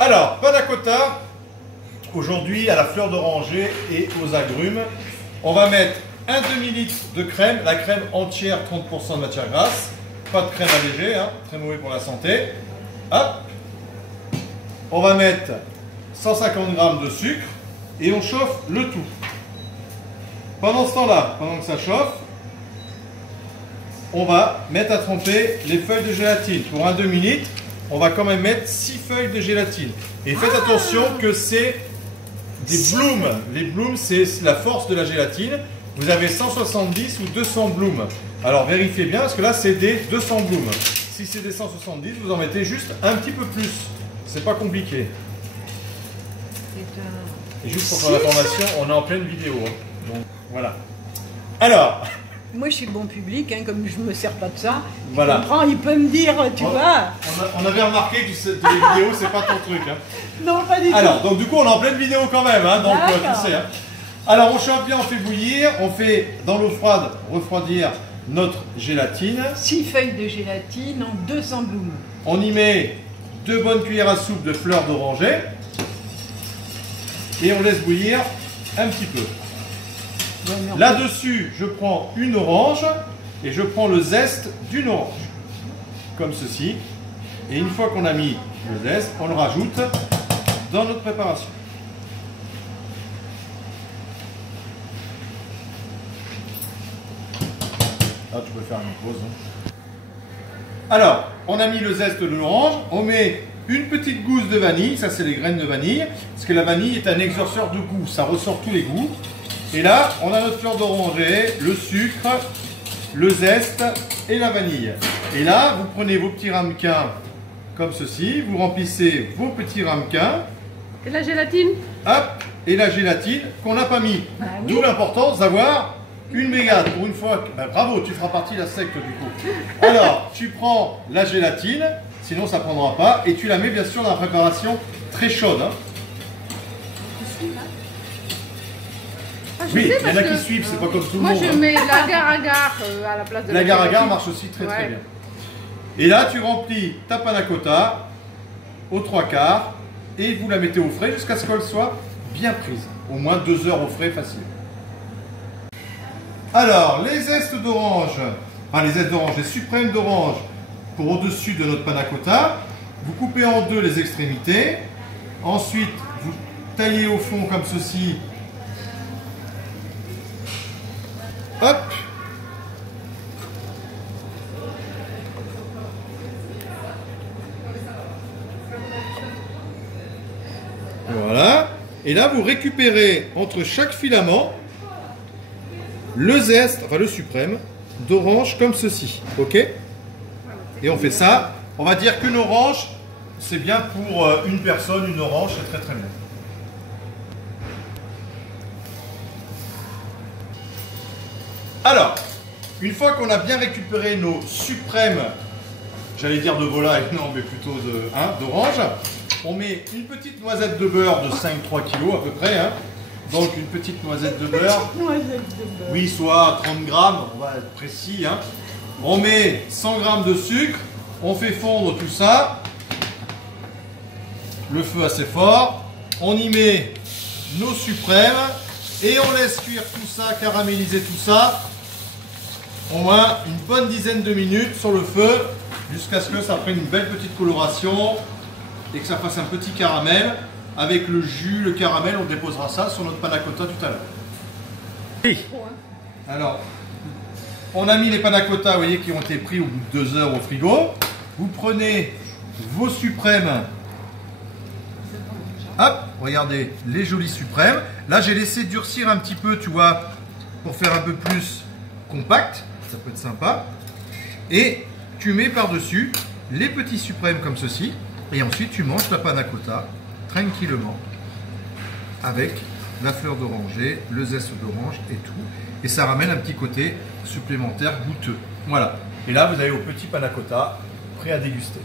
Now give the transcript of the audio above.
Alors, panna cotta, aujourd'hui à la fleur d'oranger et aux agrumes, on va mettre un demi-litre de crème, la crème entière, 30% de matière grasse, pas de crème allégée, hein, très mauvais pour la santé. Hop. On va mettre 150 g de sucre et on chauffe le tout. Pendant ce temps-là, pendant que ça chauffe, on va mettre à tremper les feuilles de gélatine. Pour un demi-litre, on va quand même mettre 6 feuilles de gélatine. Et faites attention que c'est des blooms. Les blooms, c'est la force de la gélatine. Vous avez 170 ou 200 blooms. Alors vérifiez bien, parce que là, c'est des 200 blooms. Si c'est des 170, vous en mettez juste un petit peu plus. C'est pas compliqué. Et juste pour ton information, on est en pleine vidéo. Hein. Donc voilà. Alors. Moi, je suis bon public, hein, comme je me sers pas de ça. Voilà. Comprends, il peut me dire, tu vois. On avait remarqué que les vidéos, c'est pas ton truc. Hein. Non, pas du tout. Alors, donc du coup, on est en pleine vidéo quand même. Hein, donc, tu sais, hein. Alors, on chauffe bien, on fait bouillir. On fait, dans l'eau froide, refroidir notre gélatine. 6 feuilles de gélatine en 200 blooms. On y met 2 bonnes cuillères à soupe de fleurs d'oranger. Et on laisse bouillir un petit peu. Là-dessus, je prends une orange et je prends le zeste d'une orange, comme ceci. Et une fois qu'on a mis le zeste, on le rajoute dans notre préparation. Là, tu peux faire une pause. Hein. Alors, on a mis le zeste de l'orange, on met une petite gousse de vanille, ça c'est les graines de vanille, parce que la vanille est un exhausteur de goût, ça ressort tous les goûts. Et là, on a notre fleur d'oranger, le sucre, le zeste et la vanille. Et là, vous prenez vos petits ramequins comme ceci, vous remplissez vos petits ramequins. Et la gélatine? Hop, et la gélatine qu'on n'a pas mis. Bah oui. D'où l'importance d'avoir une mégane. Pour une fois, ben bravo, tu feras partie de la secte du coup. Alors, tu prends la gélatine, sinon ça ne prendra pas, et tu la mets bien sûr dans la préparation très chaude. Hein. Oui, il y en a qui suivent, c'est pas comme tout le monde. Moi, je mets l'agar-agar à la place de la L'agar-agar marche aussi très très bien. Et là, tu remplis ta panna cotta aux 3/4 et vous la mettez au frais jusqu'à ce qu'elle soit bien prise. Au moins 2 heures au frais, facile. Alors, les zestes d'orange, enfin les zestes d'orange, les suprêmes d'orange pour au-dessus de notre panna cotta. Vous coupez en deux les extrémités. Ensuite, vous taillez au fond comme ceci. Hop. Voilà. Et là, vous récupérez entre chaque filament le zeste, enfin le suprême, d'orange comme ceci. Ok? Et on fait ça. On va dire qu'une orange, c'est bien pour une personne, une orange, c'est très très bien. Alors, une fois qu'on a bien récupéré nos suprêmes, j'allais dire de volaille, non mais plutôt d'orange, on met une petite noisette de beurre de 5-3 kg à peu près. Hein. Donc une petite noisette de beurre. Oui, soit 30 grammes, on va être précis. Hein. On met 100 grammes de sucre, on fait fondre tout ça. Le feu assez fort. On y met nos suprêmes et on laisse cuire tout ça, caraméliser tout ça. Au moins une bonne dizaine de minutes sur le feu jusqu'à ce que ça prenne une belle petite coloration et que ça fasse un petit caramel. Avec le jus, le caramel, on déposera ça sur notre panna cotta tout à l'heure. Oui. Alors, on a mis les panna cotta, vous voyez, qui ont été pris au bout de 2 heures au frigo. Vous prenez vos suprêmes. Hop, regardez, les jolis suprêmes. Là, j'ai laissé durcir un petit peu, tu vois, pour faire un peu plus compact. Ça peut être sympa. Et tu mets par-dessus les petits suprêmes comme ceci. Et ensuite, tu manges ta panna cotta tranquillement avec la fleur d'oranger, le zeste d'orange et tout. Et ça ramène un petit côté supplémentaire goûteux. Voilà. Et là, vous avez vos petits panna cotta prêts à déguster.